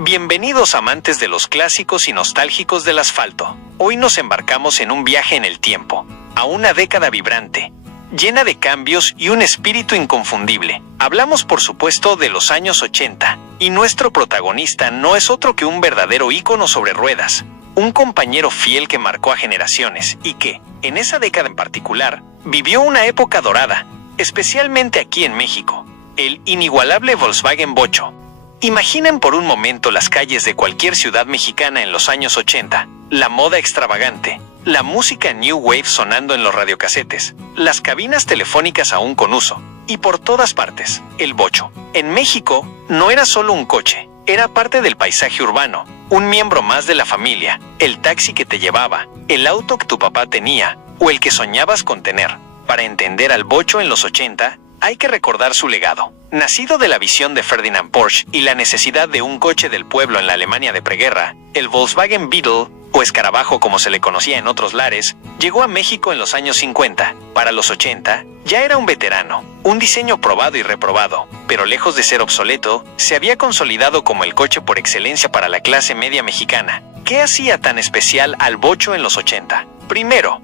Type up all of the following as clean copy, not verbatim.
Bienvenidos amantes de los clásicos y nostálgicos del asfalto. Hoy nos embarcamos en un viaje en el tiempo, a una década vibrante, llena de cambios y un espíritu inconfundible. Hablamos por supuesto de los años 80, y nuestro protagonista no es otro que un verdadero ícono sobre ruedas, un compañero fiel que marcó a generaciones y que, en esa década en particular, vivió una época dorada, especialmente aquí en México, el inigualable Volkswagen Bocho. Imaginen por un momento las calles de cualquier ciudad mexicana en los años 80, la moda extravagante, la música New Wave sonando en los radiocasetes, las cabinas telefónicas aún con uso, y por todas partes, el Bocho. En México, no era solo un coche, era parte del paisaje urbano, un miembro más de la familia, el taxi que te llevaba, el auto que tu papá tenía, o el que soñabas con tener. Para entender al Bocho en los 80, hay que recordar su legado. Nacido de la visión de Ferdinand Porsche y la necesidad de un coche del pueblo en la Alemania de preguerra, el Volkswagen Beetle, o escarabajo como se le conocía en otros lares, llegó a México en los años 50. Para los 80, ya era un veterano, un diseño probado y reprobado, pero lejos de ser obsoleto, se había consolidado como el coche por excelencia para la clase media mexicana. ¿Qué hacía tan especial al Bocho en los 80? Primero,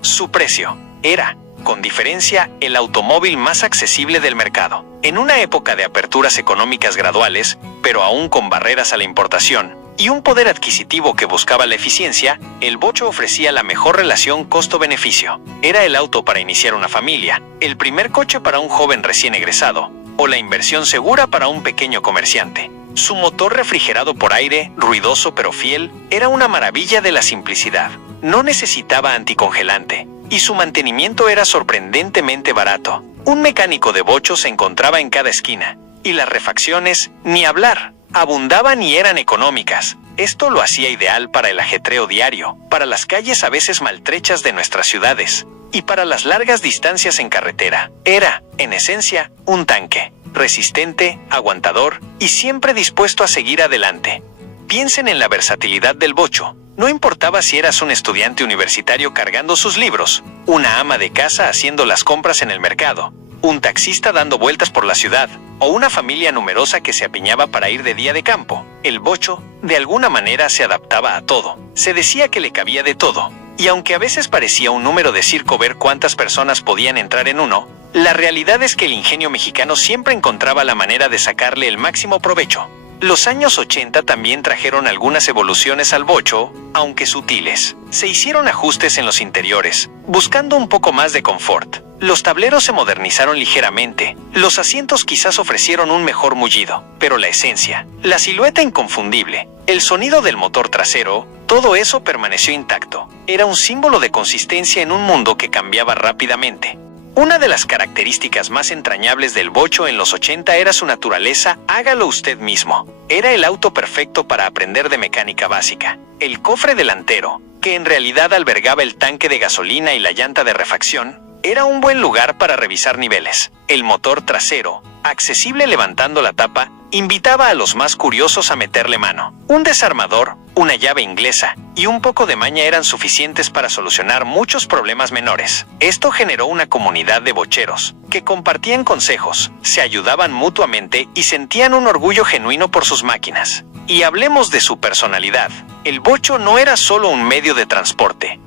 su precio. Era, con diferencia, el automóvil más accesible del mercado. En una época de aperturas económicas graduales, pero aún con barreras a la importación, y un poder adquisitivo que buscaba la eficiencia, el Bocho ofrecía la mejor relación costo-beneficio. Era el auto para iniciar una familia, el primer coche para un joven recién egresado, o la inversión segura para un pequeño comerciante. Su motor refrigerado por aire, ruidoso pero fiel, era una maravilla de la simplicidad. No necesitaba anticongelante, y su mantenimiento era sorprendentemente barato. Un mecánico de Bocho se encontraba en cada esquina, y las refacciones, ni hablar, abundaban y eran económicas. Esto lo hacía ideal para el ajetreo diario, para las calles a veces maltrechas de nuestras ciudades, y para las largas distancias en carretera. Era, en esencia, un tanque, resistente, aguantador, y siempre dispuesto a seguir adelante. Piensen en la versatilidad del Bocho. No importaba si eras un estudiante universitario cargando sus libros, una ama de casa haciendo las compras en el mercado, un taxista dando vueltas por la ciudad, o una familia numerosa que se apiñaba para ir de día de campo. El Bocho, de alguna manera, se adaptaba a todo. Se decía que le cabía de todo. Y aunque a veces parecía un número de circo ver cuántas personas podían entrar en uno, la realidad es que el ingenio mexicano siempre encontraba la manera de sacarle el máximo provecho. Los años 80 también trajeron algunas evoluciones al Bocho, aunque sutiles. Se hicieron ajustes en los interiores, buscando un poco más de confort. Los tableros se modernizaron ligeramente, los asientos quizás ofrecieron un mejor mullido, pero la esencia, la silueta inconfundible, el sonido del motor trasero, todo eso permaneció intacto. Era un símbolo de consistencia en un mundo que cambiaba rápidamente. Una de las características más entrañables del Bocho en los 80 era su naturaleza, hágalo usted mismo. Era el auto perfecto para aprender de mecánica básica. El cofre delantero, que en realidad albergaba el tanque de gasolina y la llanta de refacción, era un buen lugar para revisar niveles. El motor trasero, accesible levantando la tapa, invitaba a los más curiosos a meterle mano. Un desarmador, una llave inglesa y un poco de maña eran suficientes para solucionar muchos problemas menores. Esto generó una comunidad de bocheros que compartían consejos, se ayudaban mutuamente y sentían un orgullo genuino por sus máquinas. Y hablemos de su personalidad. El Bocho no era solo un medio de transporte.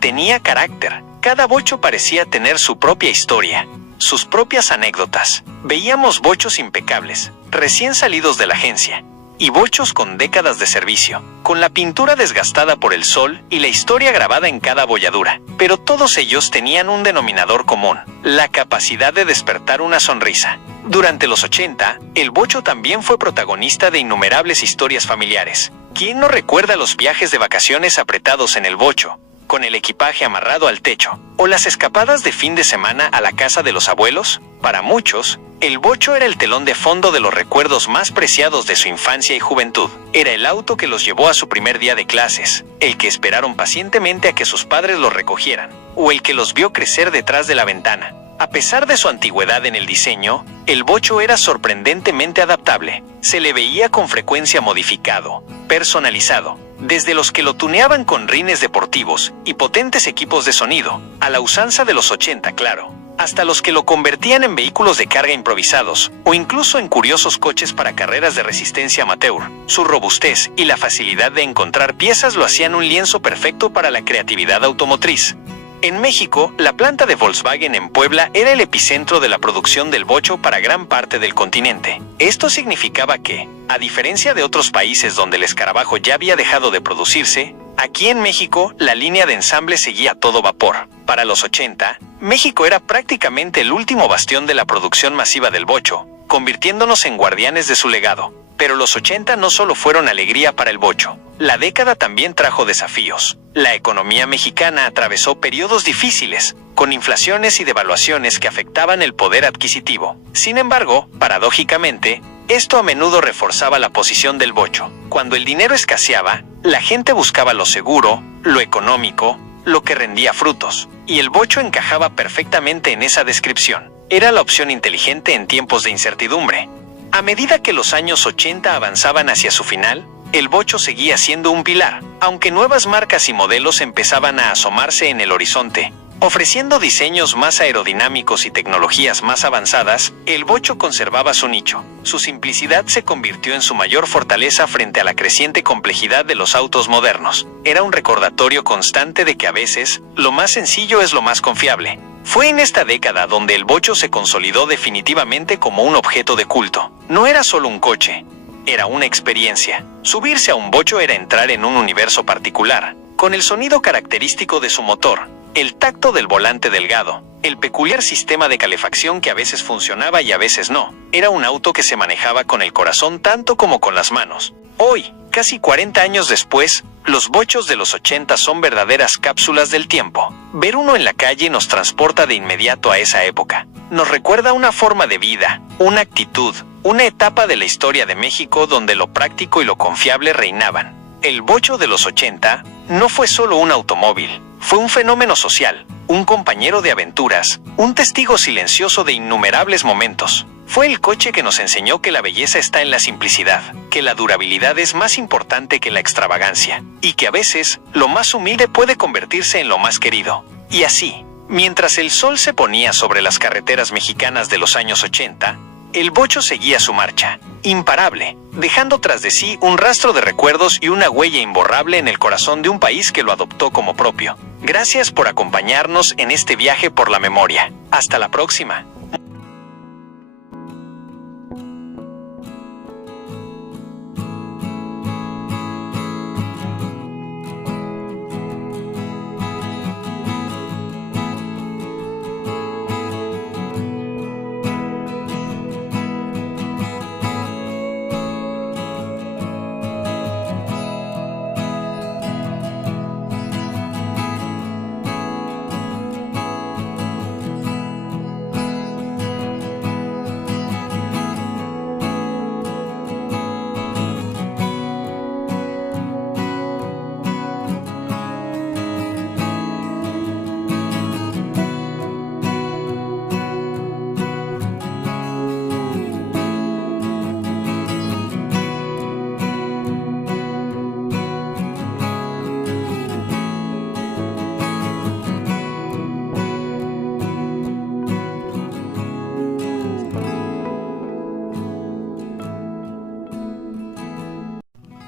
Tenía carácter. Cada Bocho parecía tener su propia historia, sus propias anécdotas. Veíamos Bochos impecables, recién salidos de la agencia, y Bochos con décadas de servicio, con la pintura desgastada por el sol y la historia grabada en cada abolladura. Pero todos ellos tenían un denominador común, la capacidad de despertar una sonrisa. Durante los 80, el Bocho también fue protagonista de innumerables historias familiares. ¿Quién no recuerda los viajes de vacaciones apretados en el Bocho, con el equipaje amarrado al techo, o las escapadas de fin de semana a la casa de los abuelos? Para muchos, el Bocho era el telón de fondo de los recuerdos más preciados de su infancia y juventud. Era el auto que los llevó a su primer día de clases, el que esperaron pacientemente a que sus padres los recogieran, o el que los vio crecer detrás de la ventana. A pesar de su antigüedad en el diseño, el Bocho era sorprendentemente adaptable. Se le veía con frecuencia modificado, personalizado, desde los que lo tuneaban con rines deportivos y potentes equipos de sonido, a la usanza de los 80, claro. hasta los que lo convertían en vehículos de carga improvisados, o incluso en curiosos coches para carreras de resistencia amateur. Su robustez y la facilidad de encontrar piezas lo hacían un lienzo perfecto para la creatividad automotriz. En México, la planta de Volkswagen en Puebla era el epicentro de la producción del bocho para gran parte del continente. Esto significaba que, a diferencia de otros países donde el escarabajo ya había dejado de producirse, aquí en México la línea de ensamble seguía a todo vapor. Para los 80, México era prácticamente el último bastión de la producción masiva del bocho, convirtiéndonos en guardianes de su legado. Pero los 80 no solo fueron alegría para el bocho. La década también trajo desafíos. La economía mexicana atravesó periodos difíciles, con inflaciones y devaluaciones que afectaban el poder adquisitivo. Sin embargo, paradójicamente, esto a menudo reforzaba la posición del bocho. Cuando el dinero escaseaba, la gente buscaba lo seguro, lo económico, lo que rendía frutos. Y el bocho encajaba perfectamente en esa descripción. Era la opción inteligente en tiempos de incertidumbre. A medida que los años 80 avanzaban hacia su final, el bocho seguía siendo un pilar, aunque nuevas marcas y modelos empezaban a asomarse en el horizonte. Ofreciendo diseños más aerodinámicos y tecnologías más avanzadas, el bocho conservaba su nicho. Su simplicidad se convirtió en su mayor fortaleza frente a la creciente complejidad de los autos modernos. Era un recordatorio constante de que a veces, lo más sencillo es lo más confiable. Fue en esta década donde el bocho se consolidó definitivamente como un objeto de culto. No era solo un coche, era una experiencia. Subirse a un bocho era entrar en un universo particular, con el sonido característico de su motor, el tacto del volante delgado, el peculiar sistema de calefacción que a veces funcionaba y a veces no. Era un auto que se manejaba con el corazón tanto como con las manos. Hoy, casi 40 años después, los bochos de los 80 son verdaderas cápsulas del tiempo. Ver uno en la calle nos transporta de inmediato a esa época. Nos recuerda una forma de vida, una actitud, una etapa de la historia de México donde lo práctico y lo confiable reinaban. El bocho de los 80 no fue solo un automóvil, fue un fenómeno social, un compañero de aventuras, un testigo silencioso de innumerables momentos. Fue el coche que nos enseñó que la belleza está en la simplicidad, que la durabilidad es más importante que la extravagancia, y que a veces lo más humilde puede convertirse en lo más querido. Y así, mientras el sol se ponía sobre las carreteras mexicanas de los años 80, el bocho seguía su marcha, imparable, dejando tras de sí un rastro de recuerdos y una huella imborrable en el corazón de un país que lo adoptó como propio. Gracias por acompañarnos en este viaje por la memoria. Hasta la próxima.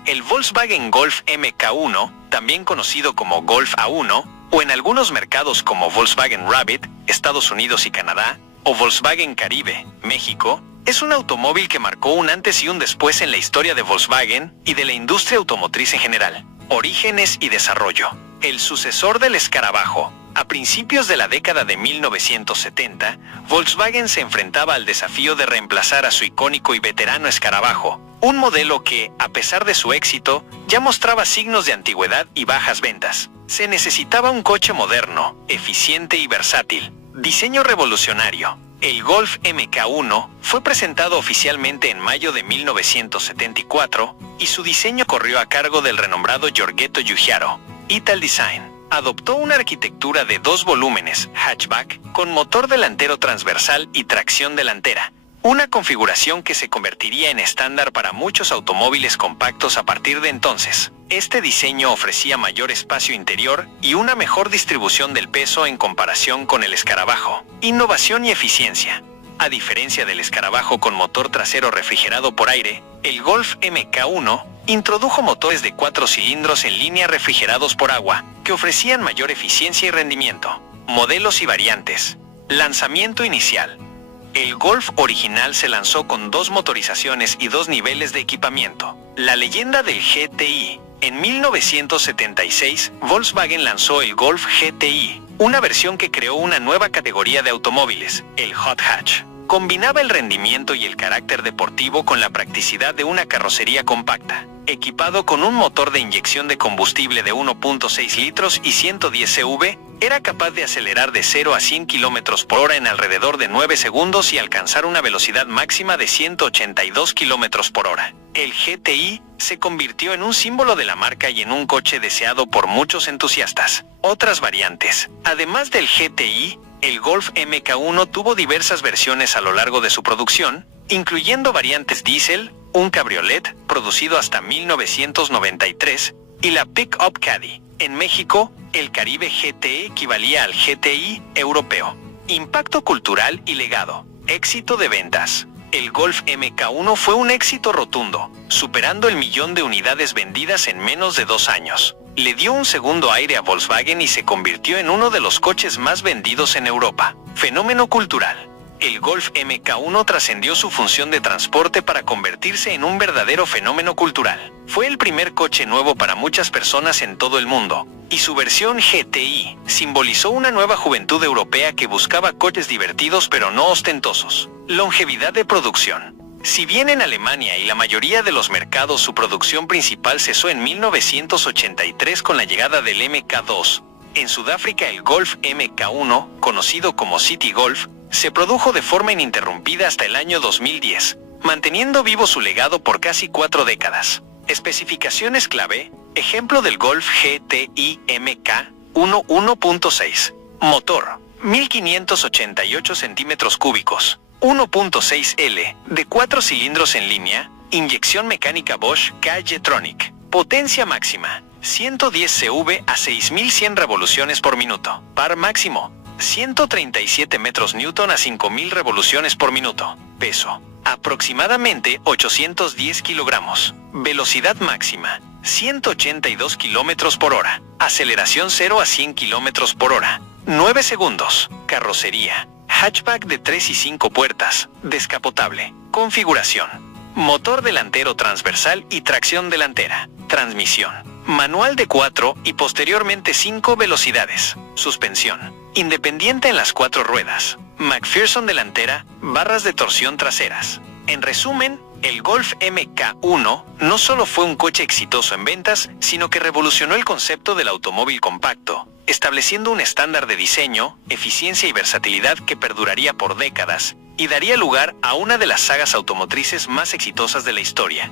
El Volkswagen Golf MK1, también conocido como Golf A1, o en algunos mercados como Volkswagen Rabbit, Estados Unidos y Canadá, o Volkswagen Caribe, México, es un automóvil que marcó un antes y un después en la historia de Volkswagen y de la industria automotriz en general. Orígenes y desarrollo. El sucesor del escarabajo. A principios de la década de 1970, Volkswagen se enfrentaba al desafío de reemplazar a su icónico y veterano escarabajo, un modelo que, a pesar de su éxito, ya mostraba signos de antigüedad y bajas ventas. Se necesitaba un coche moderno, eficiente y versátil. Diseño revolucionario. El Golf MK1 fue presentado oficialmente en mayo de 1974 y su diseño corrió a cargo del renombrado Giorgetto Giugiaro. Ital Design adoptó una arquitectura de 2 volúmenes, hatchback, con motor delantero transversal y tracción delantera. Una configuración que se convertiría en estándar para muchos automóviles compactos a partir de entonces. Este diseño ofrecía mayor espacio interior y una mejor distribución del peso en comparación con el escarabajo. Innovación y eficiencia. A diferencia del escarabajo con motor trasero refrigerado por aire, el Golf MK1 introdujo motores de 4 cilindros en línea refrigerados por agua, que ofrecían mayor eficiencia y rendimiento. Modelos y variantes. Lanzamiento inicial. El Golf original se lanzó con 2 motorizaciones y 2 niveles de equipamiento. La leyenda del GTI. En 1976, Volkswagen lanzó el Golf GTI, una versión que creó una nueva categoría de automóviles, el Hot Hatch. Combinaba el rendimiento y el carácter deportivo con la practicidad de una carrocería compacta. Equipado con un motor de inyección de combustible de 1.6 litros y 110 CV, era capaz de acelerar de 0 a 100 km por hora en alrededor de 9 segundos y alcanzar una velocidad máxima de 182 km por hora. El GTI se convirtió en un símbolo de la marca y en un coche deseado por muchos entusiastas. Otras variantes. Además del GTI, el Golf MK1 tuvo diversas versiones a lo largo de su producción, incluyendo variantes diésel, un cabriolet, producido hasta 1993, y la Pick-up Caddy. En México, el Caribe GT equivalía al GTI europeo. Impacto cultural y legado. Éxito de ventas. El Golf MK1 fue un éxito rotundo, superando el 1.000.000 de unidades vendidas en menos de 2 años. Le dio un segundo aire a Volkswagen y se convirtió en uno de los coches más vendidos en Europa. Fenómeno cultural. El Golf MK1 trascendió su función de transporte para convertirse en un verdadero fenómeno cultural. Fue el primer coche nuevo para muchas personas en todo el mundo, y su versión GTI simbolizó una nueva juventud europea que buscaba coches divertidos pero no ostentosos. Longevidad de producción. Si bien en Alemania y la mayoría de los mercados su producción principal cesó en 1983 con la llegada del MK2, en Sudáfrica el Golf MK1, conocido como City Golf, se produjo de forma ininterrumpida hasta el año 2010, manteniendo vivo su legado por casi 4 décadas. Especificaciones clave. Ejemplo del Golf GTI MK1 1.6. Motor, 1588 centímetros cúbicos, 1.6L, de 4 cilindros en línea, inyección mecánica Bosch K-Jetronic. Potencia máxima, 110 CV a 6100 revoluciones por minuto. Par máximo, 137 metros Newton a 5000 revoluciones por minuto. Peso, aproximadamente 810 kilogramos. Velocidad máxima, 182 kilómetros por hora. Aceleración 0 a 100 kilómetros por hora, 9 segundos. Carrocería, hatchback de 3 y 5 puertas, descapotable. Configuración, motor delantero transversal y tracción delantera. Transmisión, manual de 4 y posteriormente 5 velocidades. Suspensión, independiente en las 4 ruedas. McPherson delantera, barras de torsión traseras. En resumen, el Golf MK1 no solo fue un coche exitoso en ventas, sino que revolucionó el concepto del automóvil compacto, estableciendo un estándar de diseño, eficiencia y versatilidad que perduraría por décadas, y daría lugar a una de las sagas automotrices más exitosas de la historia.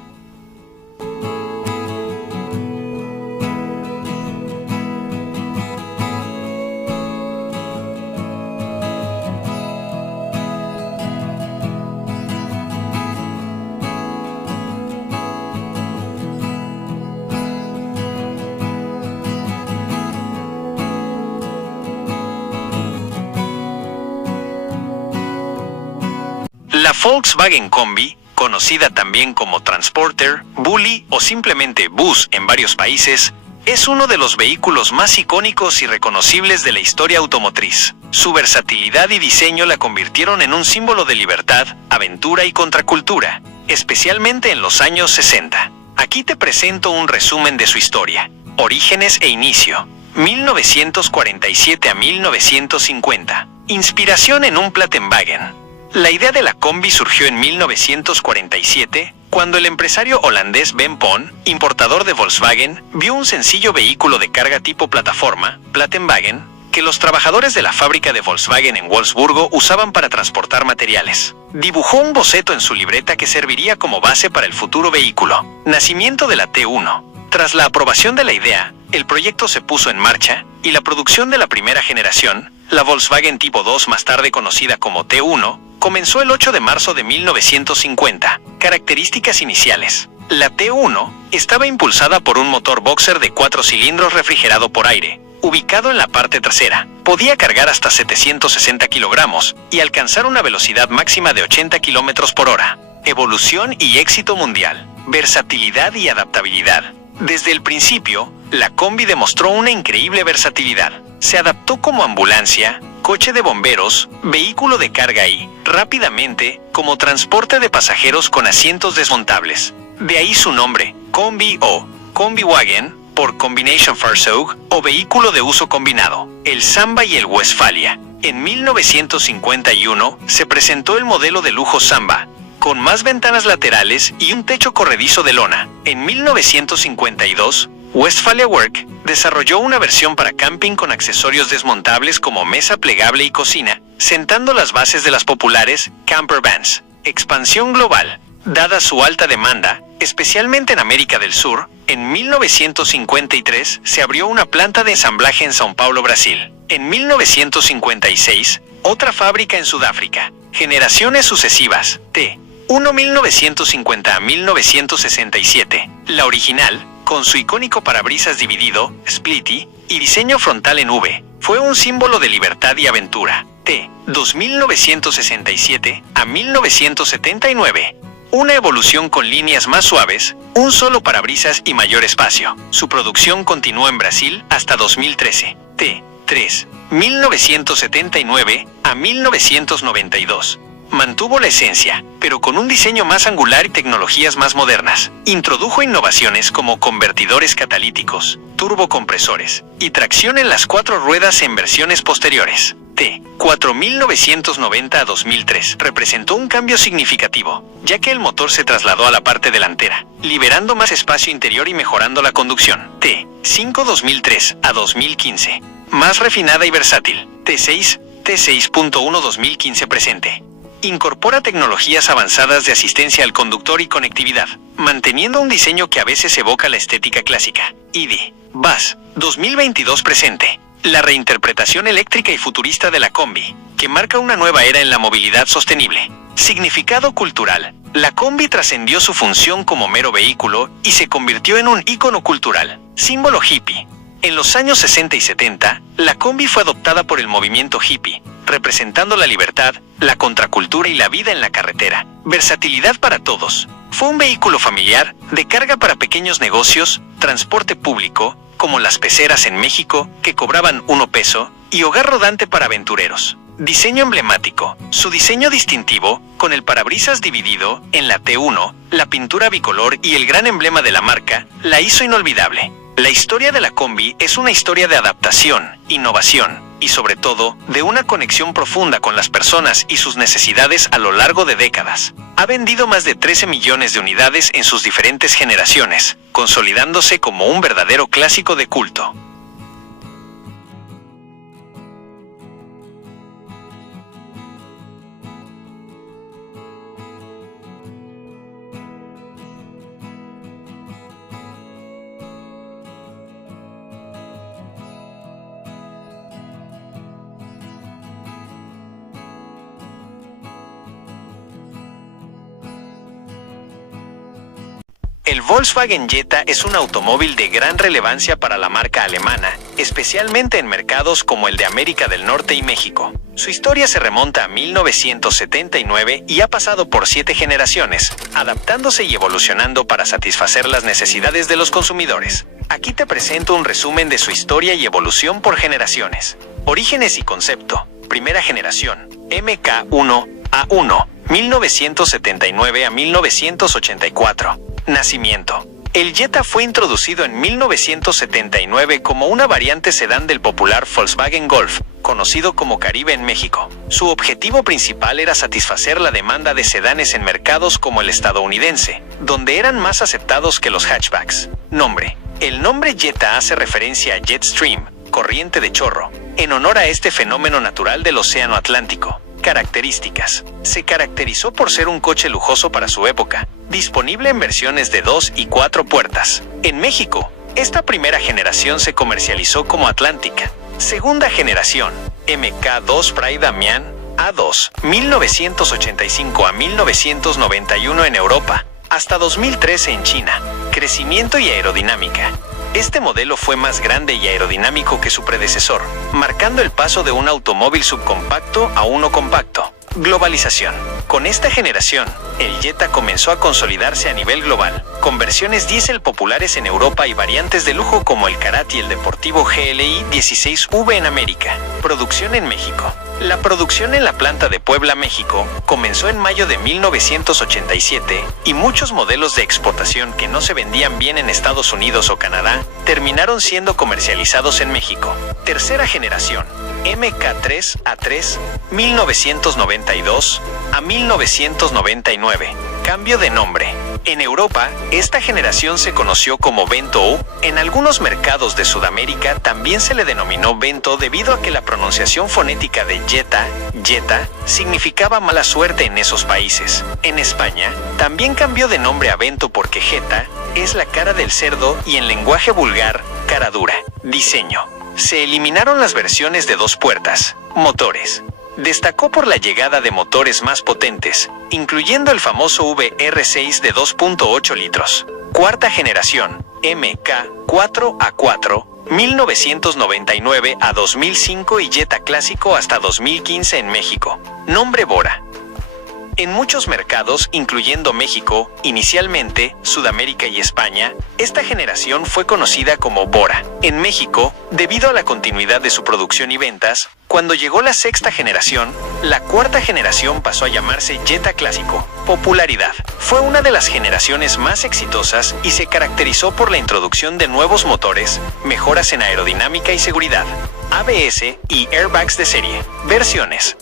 La Volkswagen Combi, conocida también como Transporter, Bully o simplemente Bus en varios países, es uno de los vehículos más icónicos y reconocibles de la historia automotriz. Su versatilidad y diseño la convirtieron en un símbolo de libertad, aventura y contracultura, especialmente en los años 60. Aquí te presento un resumen de su historia, orígenes e inicio. 1947 a 1950. Inspiración en un Plattenwagen. La idea de la combi surgió en 1947, cuando el empresario holandés Ben Pon, importador de Volkswagen, vio un sencillo vehículo de carga tipo plataforma, Plattenwagen, que los trabajadores de la fábrica de Volkswagen en Wolfsburgo usaban para transportar materiales. Dibujó un boceto en su libreta que serviría como base para el futuro vehículo. Nacimiento de la T1. Tras la aprobación de la idea, el proyecto se puso en marcha, y la producción de la primera generación, la Volkswagen Tipo 2 más tarde conocida como T1, comenzó el 8 de marzo de 1950. Características iniciales. La T1 Estaba impulsada por un motor boxer de 4 cilindros refrigerado por aire, ubicado en la parte trasera. Podía cargar hasta 760 kilogramos y alcanzar una velocidad máxima de 80 kilómetros por hora. Evolución y éxito mundial. Versatilidad y adaptabilidad. Desde el principio, la Combi demostró una increíble versatilidad. Se adaptó como ambulancia, coche de bomberos, vehículo de carga y, rápidamente, como transporte de pasajeros con asientos desmontables. De ahí su nombre, Combi o Combi-Wagen, por Combination Fahrzeug o vehículo de uso combinado. El Samba y el Westfalia. En 1951 se presentó el modelo de lujo Samba, con más ventanas laterales y un techo corredizo de lona. En 1952, Westfalia Work desarrolló una versión para camping con accesorios desmontables como mesa plegable y cocina, sentando las bases de las populares camper vans. Expansión global. Dada su alta demanda, especialmente en América del Sur, en 1953 se abrió una planta de ensamblaje en São Paulo, Brasil. En 1956, otra fábrica en Sudáfrica. Generaciones sucesivas. T1 1950 a 1967. La original, con su icónico parabrisas dividido, Splitty, y diseño frontal en V, fue un símbolo de libertad y aventura. T2 1967 a 1979. Una evolución con líneas más suaves, un solo parabrisas y mayor espacio. Su producción continuó en Brasil hasta 2013. T3 1979 a 1992. Mantuvo la esencia, pero con un diseño más angular y tecnologías más modernas. Introdujo innovaciones como convertidores catalíticos, turbocompresores y tracción en las 4 ruedas en versiones posteriores. T4 1990 a 2003 representó un cambio significativo, ya que el motor se trasladó a la parte delantera, liberando más espacio interior y mejorando la conducción. T5 2003 a 2015. Más refinada y versátil. T6.1 2015 presente. Incorpora tecnologías avanzadas de asistencia al conductor y conectividad, manteniendo un diseño que a veces evoca la estética clásica. ID.Buzz 2022 presente. La reinterpretación eléctrica y futurista de la Combi, que marca una nueva era en la movilidad sostenible. Significado cultural. La Combi trascendió su función como mero vehículo y se convirtió en un ícono cultural, símbolo hippie. En los años 60 y 70, la Combi fue adoptada por el movimiento hippie, representando la libertad, la contracultura y la vida en la carretera. Versatilidad para todos. Fue un vehículo familiar, de carga para pequeños negocios, transporte público, como las peceras en México, que cobraban 1 peso, y hogar rodante para aventureros. Diseño emblemático. Su diseño distintivo, con el parabrisas dividido, en la T1, la pintura bicolor y el gran emblema de la marca, la hizo inolvidable. La historia de la Combi es una historia de adaptación, innovación, y sobre todo, de una conexión profunda con las personas y sus necesidades a lo largo de décadas. Ha vendido más de 13 millones de unidades en sus diferentes generaciones, consolidándose como un verdadero clásico de culto. El Volkswagen Jetta es un automóvil de gran relevancia para la marca alemana, especialmente en mercados como el de América del Norte y México. Su historia se remonta a 1979 y ha pasado por 7 generaciones, adaptándose y evolucionando para satisfacer las necesidades de los consumidores. Aquí te presento un resumen de su historia y evolución por generaciones. Orígenes y concepto. Primera generación, MK1A1, 1979 a 1984. Nacimiento. El Jetta fue introducido en 1979 como una variante sedán del popular Volkswagen Golf, conocido como Caribe en México. Su objetivo principal era satisfacer la demanda de sedanes en mercados como el estadounidense, donde eran más aceptados que los hatchbacks. Nombre. El nombre Jetta hace referencia a Jetstream, corriente de chorro, en honor a este fenómeno natural del Océano Atlántico. Características. Se caracterizó por ser un coche lujoso para su época, disponible en versiones de 2 y 4 puertas. En México, esta primera generación se comercializó como Atlántica. Segunda generación, MK2 Pride Damian A2, 1985 a 1991 en Europa, hasta 2013 en China. Crecimiento y aerodinámica. Este modelo fue más grande y aerodinámico que su predecesor, marcando el paso de un automóvil subcompacto a uno compacto. Globalización. Con esta generación, el Jetta comenzó a consolidarse a nivel global, con versiones diésel populares en Europa y variantes de lujo como el Karat y el deportivo GLI 16V en América. Producción en México. La producción en la planta de Puebla, México, comenzó en mayo de 1987 y muchos modelos de exportación que no se vendían bien en Estados Unidos o Canadá terminaron siendo comercializados en México. Tercera generación. MK3A3, 1992 a 1999. Cambio de nombre. En Europa, esta generación se conoció como Vento. En algunos mercados de Sudamérica también se le denominó Vento debido a que la pronunciación fonética de Jetta, significaba mala suerte en esos países. En España, también cambió de nombre a Vento porque Jetta es la cara del cerdo y en lenguaje vulgar, cara dura. Diseño. Se eliminaron las versiones de 2 puertas. Motores. Destacó por la llegada de motores más potentes, incluyendo el famoso VR6 de 2.8 litros. Cuarta generación, MK4A4, 1999 a 2005 y Jetta clásico hasta 2015 en México. Nombre Bora. En muchos mercados, incluyendo México, inicialmente, Sudamérica y España, esta generación fue conocida como Bora. En México, debido a la continuidad de su producción y ventas, cuando llegó la sexta generación, la cuarta generación pasó a llamarse Jetta Clásico. Popularidad. Fue una de las generaciones más exitosas y se caracterizó por la introducción de nuevos motores, mejoras en aerodinámica y seguridad, ABS y airbags de serie. Versiones.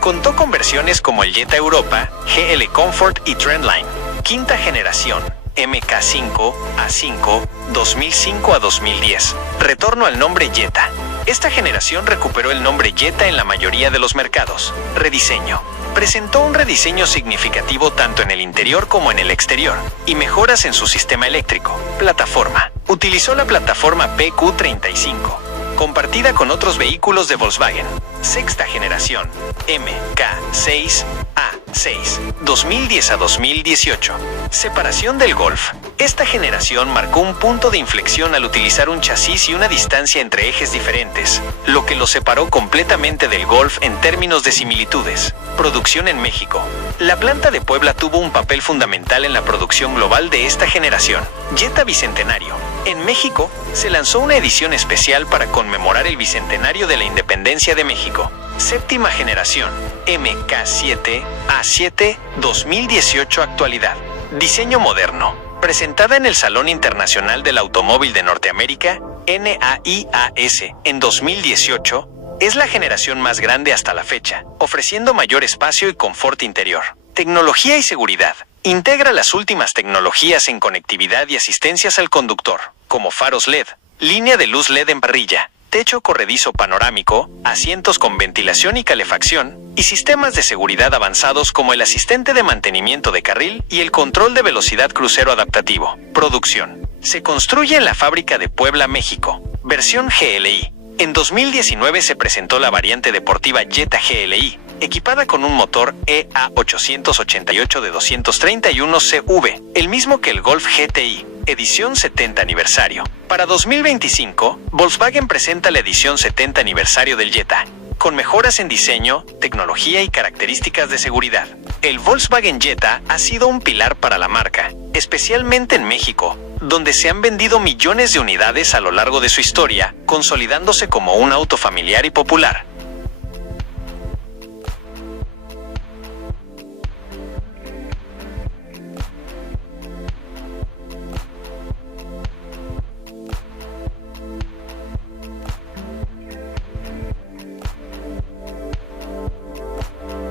Contó con versiones como el Jetta Europa, GL Comfort y Trendline. Quinta generación, MK5A5, 2005 a 2010. Retorno al nombre Jetta. Esta generación recuperó el nombre Jetta en la mayoría de los mercados. Rediseño. Presentó un rediseño significativo tanto en el interior como en el exterior, y mejoras en su sistema eléctrico. Plataforma. Utilizó la plataforma PQ35. Compartida con otros vehículos de Volkswagen. Sexta generación, MK6A6, 2010 a 2018. Separación del Golf. Esta generación marcó un punto de inflexión al utilizar un chasis y una distancia entre ejes diferentes, lo que lo separó completamente del Golf en términos de similitudes. Producción en México. La planta de Puebla tuvo un papel fundamental en la producción global de esta generación. Jetta Bicentenario. En México, se lanzó una edición especial para conmemorar el bicentenario de la independencia de México. Séptima generación, MK7A7, 2018 actualidad. Diseño moderno. Presentada en el Salón Internacional del Automóvil de Norteamérica, NAIAS, en 2018, es la generación más grande hasta la fecha, ofreciendo mayor espacio y confort interior. Tecnología y seguridad. Integra las últimas tecnologías en conectividad y asistencias al conductor, como faros LED, línea de luz LED en parrilla, techo corredizo panorámico, asientos con ventilación y calefacción, y sistemas de seguridad avanzados como el asistente de mantenimiento de carril y el control de velocidad crucero adaptativo. Producción. Se construye en la fábrica de Puebla, México. Versión GLI. En 2019 se presentó la variante deportiva Jetta GLI, equipada con un motor EA888 de 231 CV, el mismo que el Golf GTI, edición 70 aniversario. Para 2025, Volkswagen presenta la edición 70 aniversario del Jetta, con mejoras en diseño, tecnología y características de seguridad. El Volkswagen Jetta ha sido un pilar para la marca, especialmente en México, donde se han vendido millones de unidades a lo largo de su historia, consolidándose como un auto familiar y popular.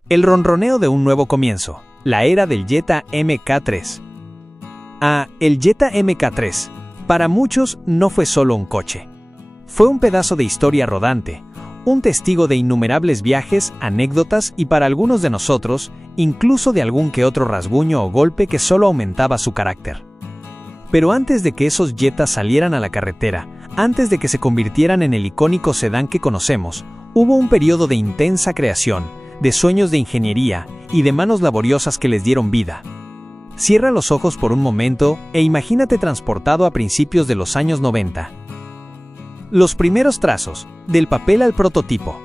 El ronroneo de un nuevo comienzo, la era del Jetta MK3. El Jetta MK3, para muchos no fue solo un coche. Fue un pedazo de historia rodante, un testigo de innumerables viajes, anécdotas y para algunos de nosotros, incluso de algún que otro rasguño o golpe que solo aumentaba su carácter. Pero antes de que esos Jettas salieran a la carretera, antes de que se convirtieran en el icónico sedán que conocemos, hubo un periodo de intensa creación, de sueños de ingeniería y de manos laboriosas que les dieron vida. Cierra los ojos por un momento e imagínate transportado a principios de los años 90. Los primeros trazos, del papel al prototipo.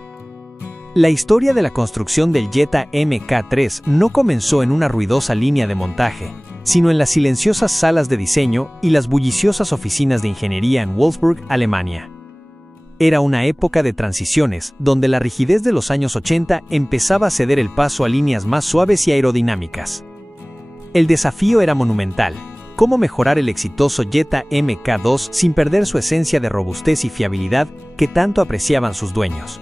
La historia de la construcción del Jetta Mk3 no comenzó en una ruidosa línea de montaje, sino en las silenciosas salas de diseño y las bulliciosas oficinas de ingeniería en Wolfsburg, Alemania. Era una época de transiciones, donde la rigidez de los años 80 empezaba a ceder el paso a líneas más suaves y aerodinámicas. El desafío era monumental: cómo mejorar el exitoso Jetta Mk2 sin perder su esencia de robustez y fiabilidad que tanto apreciaban sus dueños.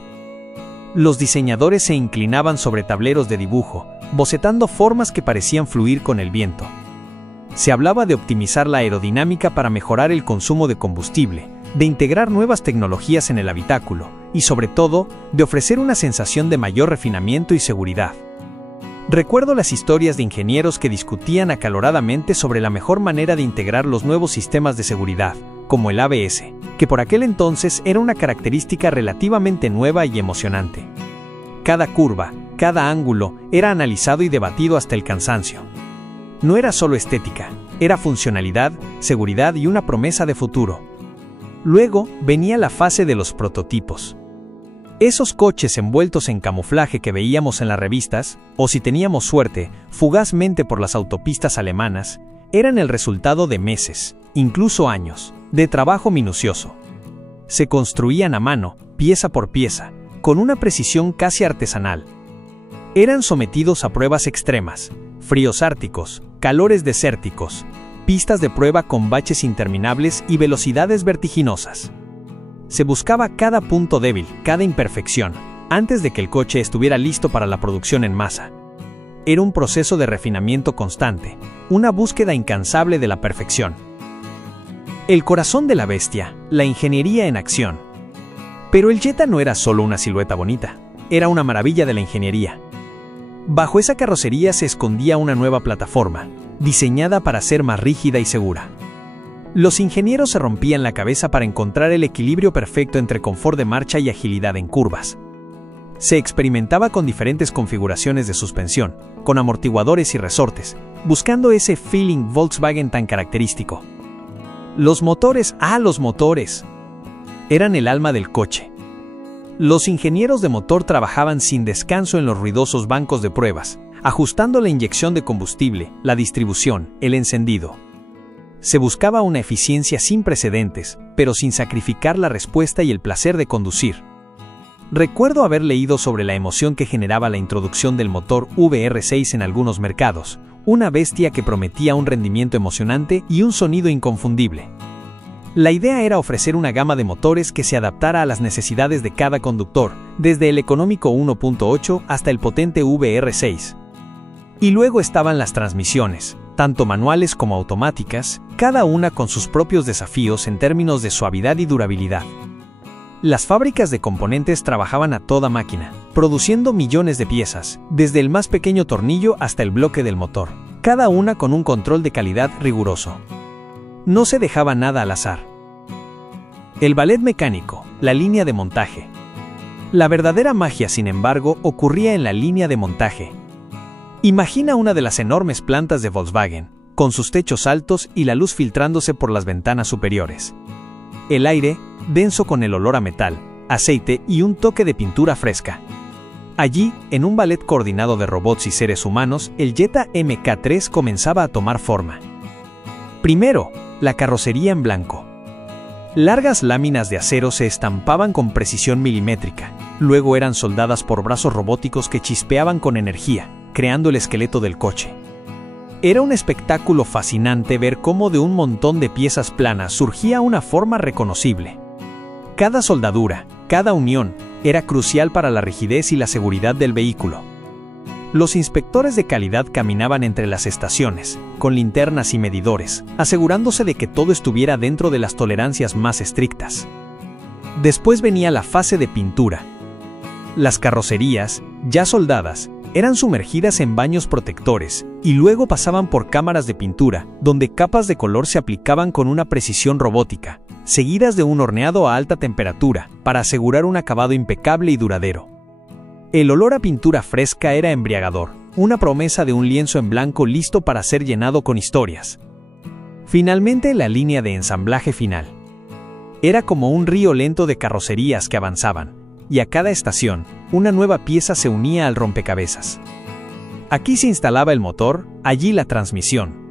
Los diseñadores se inclinaban sobre tableros de dibujo, bocetando formas que parecían fluir con el viento. Se hablaba de optimizar la aerodinámica para mejorar el consumo de combustible, de integrar nuevas tecnologías en el habitáculo y, sobre todo, de ofrecer una sensación de mayor refinamiento y seguridad. Recuerdo las historias de ingenieros que discutían acaloradamente sobre la mejor manera de integrar los nuevos sistemas de seguridad, como el ABS, que por aquel entonces era una característica relativamente nueva y emocionante. Cada curva, cada ángulo era analizado y debatido hasta el cansancio. No era solo estética, era funcionalidad, seguridad y una promesa de futuro. Luego venía la fase de los prototipos. Esos coches envueltos en camuflaje que veíamos en las revistas, o si teníamos suerte, fugazmente por las autopistas alemanas, eran el resultado de meses, incluso años, de trabajo minucioso. Se construían a mano, pieza por pieza, con una precisión casi artesanal. Eran sometidos a pruebas extremas, fríos árticos, calores desérticos, pistas de prueba con baches interminables y velocidades vertiginosas. Se buscaba cada punto débil, cada imperfección, antes de que el coche estuviera listo para la producción en masa. Era un proceso de refinamiento constante, una búsqueda incansable de la perfección. El corazón de la bestia, la ingeniería en acción. Pero el Jetta no era solo una silueta bonita, era una maravilla de la ingeniería. Bajo esa carrocería se escondía una nueva plataforma, diseñada para ser más rígida y segura. Los ingenieros se rompían la cabeza para encontrar el equilibrio perfecto entre confort de marcha y agilidad en curvas. Se experimentaba con diferentes configuraciones de suspensión, con amortiguadores y resortes, buscando ese feeling Volkswagen tan característico. Los motores, los motores, eran el alma del coche. Los ingenieros de motor trabajaban sin descanso en los ruidosos bancos de pruebas, ajustando la inyección de combustible, la distribución, el encendido. Se buscaba una eficiencia sin precedentes, pero sin sacrificar la respuesta y el placer de conducir. Recuerdo haber leído sobre la emoción que generaba la introducción del motor VR6 en algunos mercados, una bestia que prometía un rendimiento emocionante y un sonido inconfundible. La idea era ofrecer una gama de motores que se adaptara a las necesidades de cada conductor, desde el económico 1.8 hasta el potente VR6. Y luego estaban las transmisiones, tanto manuales como automáticas, cada una con sus propios desafíos en términos de suavidad y durabilidad. Las fábricas de componentes trabajaban a toda máquina, produciendo millones de piezas, desde el más pequeño tornillo hasta el bloque del motor, cada una con un control de calidad riguroso. No se dejaba nada al azar. El ballet mecánico, la línea de montaje. La verdadera magia, sin embargo, ocurría en la línea de montaje. Imagina una de las enormes plantas de Volkswagen, con sus techos altos y la luz filtrándose por las ventanas superiores. El aire, denso con el olor a metal, aceite y un toque de pintura fresca. Allí, en un ballet coordinado de robots y seres humanos, el Jetta Mk3 comenzaba a tomar forma. Primero, la carrocería en blanco. Largas láminas de acero se estampaban con precisión milimétrica, luego eran soldadas por brazos robóticos que chispeaban con energía, creando el esqueleto del coche. Era un espectáculo fascinante ver cómo de un montón de piezas planas surgía una forma reconocible. Cada soldadura, cada unión, era crucial para la rigidez y la seguridad del vehículo. Los inspectores de calidad caminaban entre las estaciones, con linternas y medidores, asegurándose de que todo estuviera dentro de las tolerancias más estrictas. Después venía la fase de pintura. Las carrocerías, ya soldadas, eran sumergidas en baños protectores y luego pasaban por cámaras de pintura, donde capas de color se aplicaban con una precisión robótica, seguidas de un horneado a alta temperatura, para asegurar un acabado impecable y duradero. El olor a pintura fresca era embriagador, una promesa de un lienzo en blanco listo para ser llenado con historias. Finalmente, la línea de ensamblaje final. Era como un río lento de carrocerías que avanzaban, y a cada estación, una nueva pieza se unía al rompecabezas. Aquí se instalaba el motor, allí la transmisión.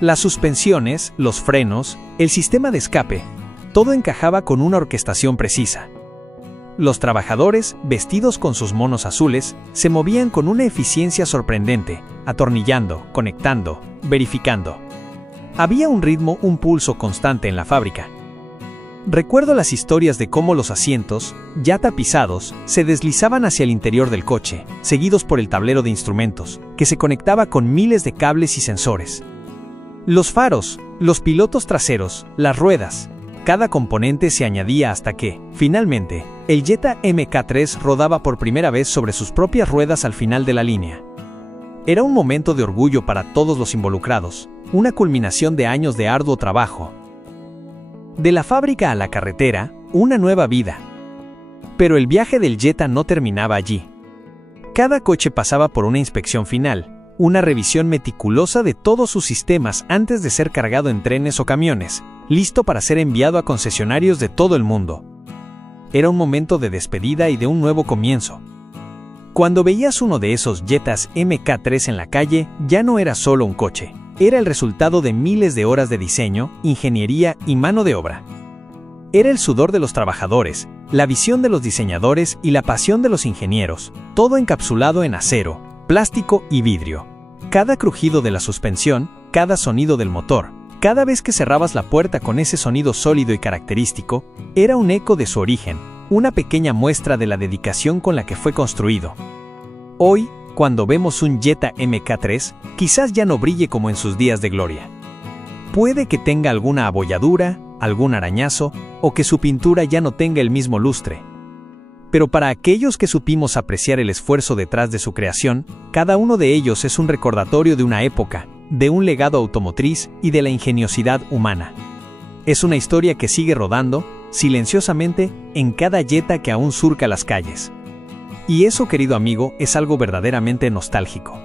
Las suspensiones, los frenos, el sistema de escape, todo encajaba con una orquestación precisa. Los trabajadores, vestidos con sus monos azules, se movían con una eficiencia sorprendente, atornillando, conectando, verificando. Había un ritmo, un pulso constante en la fábrica. Recuerdo las historias de cómo los asientos, ya tapizados, se deslizaban hacia el interior del coche, seguidos por el tablero de instrumentos, que se conectaba con miles de cables y sensores. Los faros, los pilotos traseros, las ruedas, cada componente se añadía hasta que, finalmente, el Jetta MK3 rodaba por primera vez sobre sus propias ruedas al final de la línea. Era un momento de orgullo para todos los involucrados, una culminación de años de arduo trabajo. De la fábrica a la carretera, una nueva vida. Pero el viaje del Jetta no terminaba allí. Cada coche pasaba por una inspección final, una revisión meticulosa de todos sus sistemas antes de ser cargado en trenes o camiones, listo para ser enviado a concesionarios de todo el mundo. Era un momento de despedida y de un nuevo comienzo. Cuando veías uno de esos Jettas MK3 en la calle, ya no era solo un coche, era el resultado de miles de horas de diseño, ingeniería y mano de obra. Era el sudor de los trabajadores, la visión de los diseñadores y la pasión de los ingenieros, todo encapsulado en acero, plástico y vidrio. Cada crujido de la suspensión, cada sonido del motor, cada vez que cerrabas la puerta con ese sonido sólido y característico, era un eco de su origen, una pequeña muestra de la dedicación con la que fue construido. Hoy, cuando vemos un Jetta MK3, quizás ya no brille como en sus días de gloria. Puede que tenga alguna abolladura, algún arañazo, o que su pintura ya no tenga el mismo lustre. Pero para aquellos que supimos apreciar el esfuerzo detrás de su creación, cada uno de ellos es un recordatorio de una época, de un legado automotriz y de la ingeniosidad humana. Es una historia que sigue rodando, silenciosamente, en cada Jetta que aún surca las calles. Y eso, querido amigo, es algo verdaderamente nostálgico.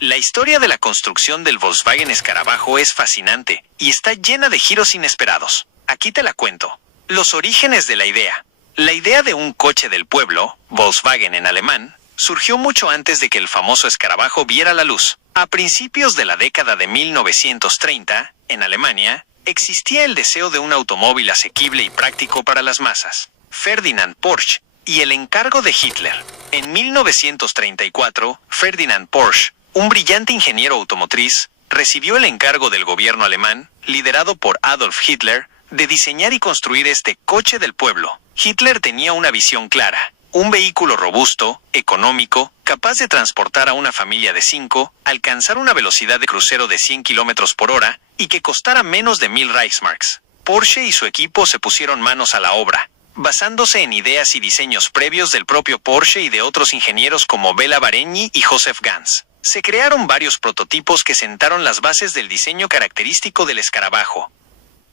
La historia de la construcción del Volkswagen Escarabajo es fascinante y está llena de giros inesperados. Aquí te la cuento. Los orígenes de la idea. La idea de un coche del pueblo, Volkswagen en alemán, surgió mucho antes de que el famoso escarabajo viera la luz. A principios de la década de 1930, en Alemania, existía el deseo de un automóvil asequible y práctico para las masas. Ferdinand Porsche y el encargo de Hitler. En 1934, Ferdinand Porsche, un brillante ingeniero automotriz, recibió el encargo del gobierno alemán, liderado por Adolf Hitler, de diseñar y construir este coche del pueblo. Hitler tenía una visión clara: un vehículo robusto, económico, capaz de transportar a una familia de 5, alcanzar una velocidad de crucero de 100 km por hora y que costara menos de 1000 Reichsmarks. Porsche y su equipo se pusieron manos a la obra, basándose en ideas y diseños previos del propio Porsche y de otros ingenieros como Béla Barényi y Joseph Ganz. Se crearon varios prototipos que sentaron las bases del diseño característico del escarabajo.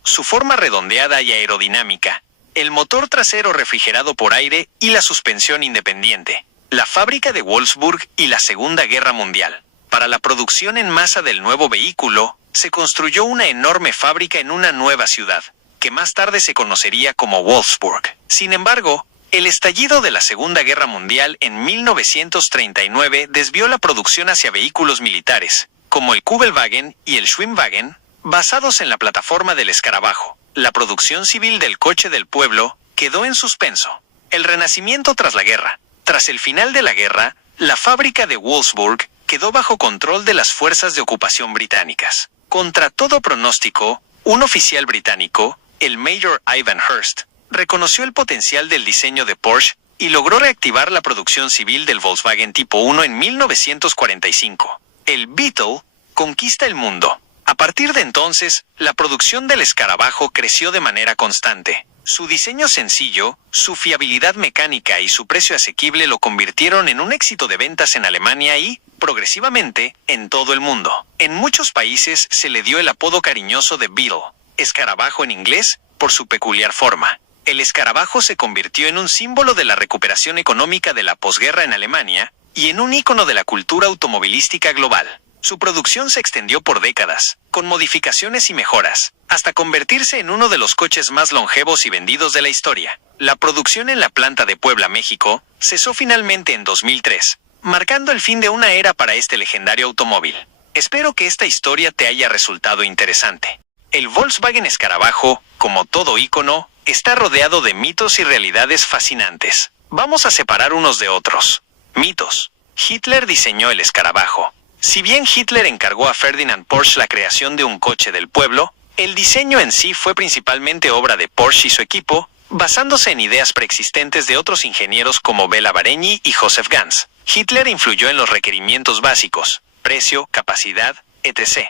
Su forma redondeada y aerodinámica, el motor trasero refrigerado por aire y la suspensión independiente. La fábrica de Wolfsburg y la Segunda Guerra Mundial. Para la producción en masa del nuevo vehículo, se construyó una enorme fábrica en una nueva ciudad, que más tarde se conocería como Wolfsburg. Sin embargo, el estallido de la Segunda Guerra Mundial en 1939 desvió la producción hacia vehículos militares, como el Kübelwagen y el Schwimmwagen, basados en la plataforma del escarabajo. La producción civil del coche del pueblo quedó en suspenso. El renacimiento tras la guerra. Tras el final de la guerra, la fábrica de Wolfsburg quedó bajo control de las fuerzas de ocupación británicas. Contra todo pronóstico, un oficial británico, el Major Ivan Hurst, reconoció el potencial del diseño de Porsche y logró reactivar la producción civil del Volkswagen Tipo 1 en 1945. El Beetle conquista el mundo. A partir de entonces, la producción del escarabajo creció de manera constante. Su diseño sencillo, su fiabilidad mecánica y su precio asequible lo convirtieron en un éxito de ventas en Alemania y, progresivamente, en todo el mundo. En muchos países se le dio el apodo cariñoso de Beetle, escarabajo en inglés, por su peculiar forma. El escarabajo se convirtió en un símbolo de la recuperación económica de la posguerra en Alemania y en un ícono de la cultura automovilística global. Su producción se extendió por décadas, con modificaciones y mejoras, hasta convertirse en uno de los coches más longevos y vendidos de la historia. La producción en la planta de Puebla, México, cesó finalmente en 2003, marcando el fin de una era para este legendario automóvil. Espero que esta historia te haya resultado interesante. El Volkswagen Escarabajo, como todo ícono, está rodeado de mitos y realidades fascinantes. Vamos a separar unos de otros. Mitos. Hitler diseñó el escarabajo. Si bien Hitler encargó a Ferdinand Porsche la creación de un coche del pueblo, el diseño en sí fue principalmente obra de Porsche y su equipo, basándose en ideas preexistentes de otros ingenieros como Béla Barényi y Joseph Ganz. Hitler influyó en los requerimientos básicos, precio, capacidad, etc.,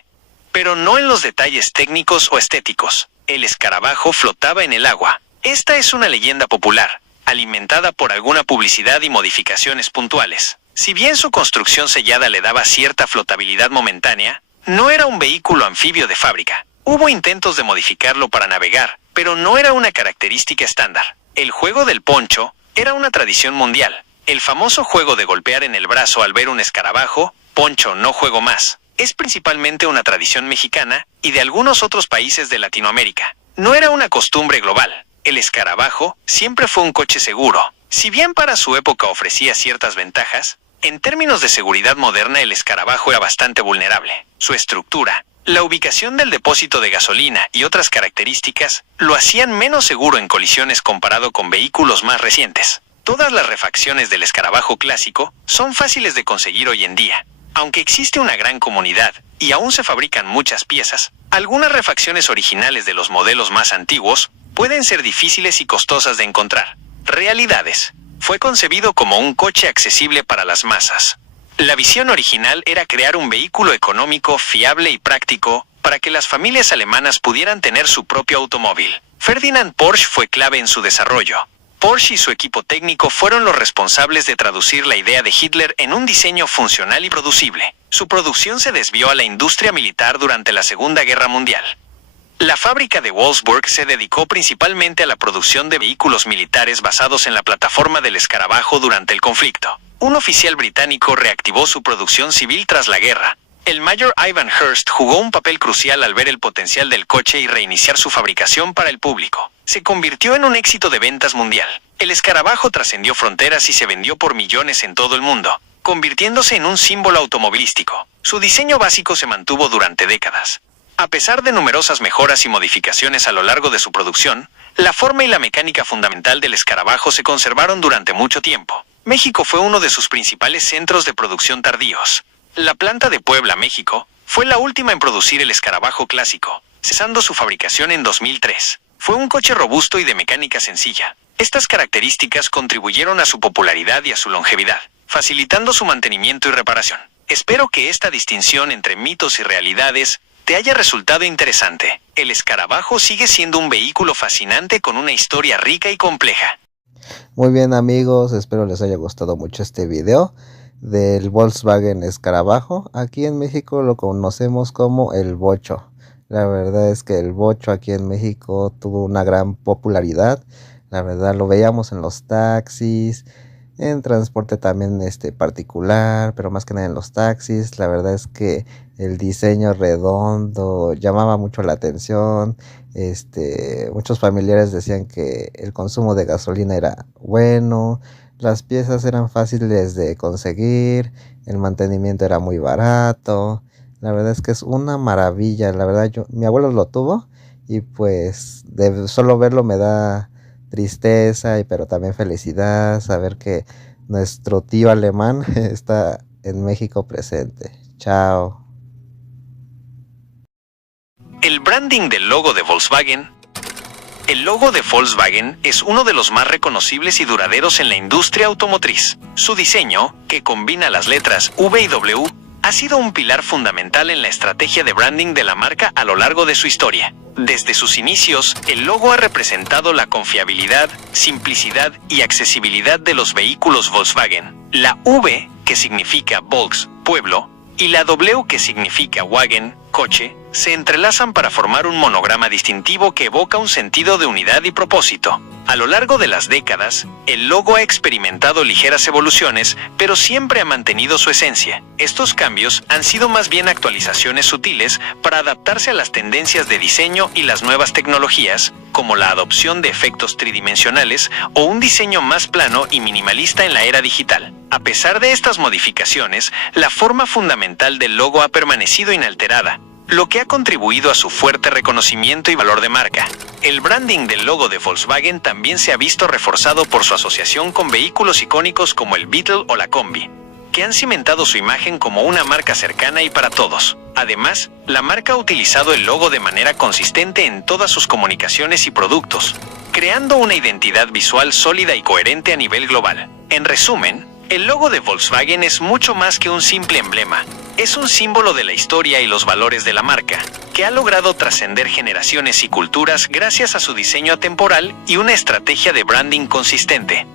pero no en los detalles técnicos o estéticos. El escarabajo flotaba en el agua. Esta es una leyenda popular, alimentada por alguna publicidad y modificaciones puntuales. Si bien su construcción sellada le daba cierta flotabilidad momentánea, no era un vehículo anfibio de fábrica. Hubo intentos de modificarlo para navegar, pero no era una característica estándar. El juego del poncho era una tradición mundial. El famoso juego de golpear en el brazo al ver un escarabajo, poncho no juego más, es principalmente una tradición mexicana y de algunos otros países de Latinoamérica. No era una costumbre global. El escarabajo siempre fue un coche seguro. Si bien para su época ofrecía ciertas ventajas, en términos de seguridad moderna el escarabajo era bastante vulnerable. Su estructura, la ubicación del depósito de gasolina y otras características lo hacían menos seguro en colisiones comparado con vehículos más recientes. Todas las refacciones del escarabajo clásico son fáciles de conseguir hoy en día. Aunque existe una gran comunidad y aún se fabrican muchas piezas, algunas refacciones originales de los modelos más antiguos pueden ser difíciles y costosas de encontrar. Realidades. Fue concebido como un coche accesible para las masas. La visión original era crear un vehículo económico, fiable y práctico para que las familias alemanas pudieran tener su propio automóvil. Ferdinand Porsche fue clave en su desarrollo. Porsche y su equipo técnico fueron los responsables de traducir la idea de Hitler en un diseño funcional y producible. Su producción se desvió a la industria militar durante la Segunda Guerra Mundial. La fábrica de Wolfsburg se dedicó principalmente a la producción de vehículos militares basados en la plataforma del escarabajo durante el conflicto. Un oficial británico reactivó su producción civil tras la guerra. El mayor Ivan Hurst jugó un papel crucial al ver el potencial del coche y reiniciar su fabricación para el público. Se convirtió en un éxito de ventas mundial. El escarabajo trascendió fronteras y se vendió por millones en todo el mundo, convirtiéndose en un símbolo automovilístico. Su diseño básico se mantuvo durante décadas. A pesar de numerosas mejoras y modificaciones a lo largo de su producción, la forma y la mecánica fundamental del escarabajo se conservaron durante mucho tiempo. México fue uno de sus principales centros de producción tardíos. La planta de Puebla, México, fue la última en producir el escarabajo clásico, cesando su fabricación en 2003. Fue un coche robusto y de mecánica sencilla. Estas características contribuyeron a su popularidad y a su longevidad, facilitando su mantenimiento y reparación. Espero que esta distinción entre mitos y realidades te haya resultado interesante. El escarabajo sigue siendo un vehículo fascinante con una historia rica y compleja. Muy bien amigos, espero les haya gustado mucho este video del Volkswagen Escarabajo. Aquí en México lo conocemos como el Bocho. La verdad es que el Bocho aquí en México tuvo una gran popularidad. La verdad lo veíamos en los taxis, en transporte también particular, pero más que nada en los taxis. La verdad es que el diseño redondo llamaba mucho la atención. Muchos familiares decían que el consumo de gasolina era bueno, las piezas eran fáciles de conseguir, el mantenimiento era muy barato. La verdad es que es una maravilla. La verdad mi abuelo lo tuvo y pues de solo verlo me da tristeza, pero también felicidad saber que nuestro tío alemán está en México presente. Chao. El branding del logo de Volkswagen. El logo de Volkswagen es uno de los más reconocibles y duraderos en la industria automotriz. Su diseño, que combina las letras V y W, ha sido un pilar fundamental en la estrategia de branding de la marca a lo largo de su historia. Desde sus inicios, el logo ha representado la confiabilidad, simplicidad y accesibilidad de los vehículos Volkswagen. La V, que significa Volks, pueblo, y la W, que significa Wagen, coche, se entrelazan para formar un monograma distintivo que evoca un sentido de unidad y propósito. A lo largo de las décadas, el logo ha experimentado ligeras evoluciones, pero siempre ha mantenido su esencia. Estos cambios han sido más bien actualizaciones sutiles para adaptarse a las tendencias de diseño y las nuevas tecnologías, como la adopción de efectos tridimensionales o un diseño más plano y minimalista en la era digital. A pesar de estas modificaciones, la forma fundamental del logo ha permanecido inalterada, lo que ha contribuido a su fuerte reconocimiento y valor de marca. El branding del logo de Volkswagen también se ha visto reforzado por su asociación con vehículos icónicos como el Beetle o la Combi, que han cimentado su imagen como una marca cercana y para todos. Además, la marca ha utilizado el logo de manera consistente en todas sus comunicaciones y productos, creando una identidad visual sólida y coherente a nivel global. En resumen, el logo de Volkswagen es mucho más que un simple emblema. Es un símbolo de la historia y los valores de la marca, que ha logrado trascender generaciones y culturas gracias a su diseño atemporal y una estrategia de branding consistente.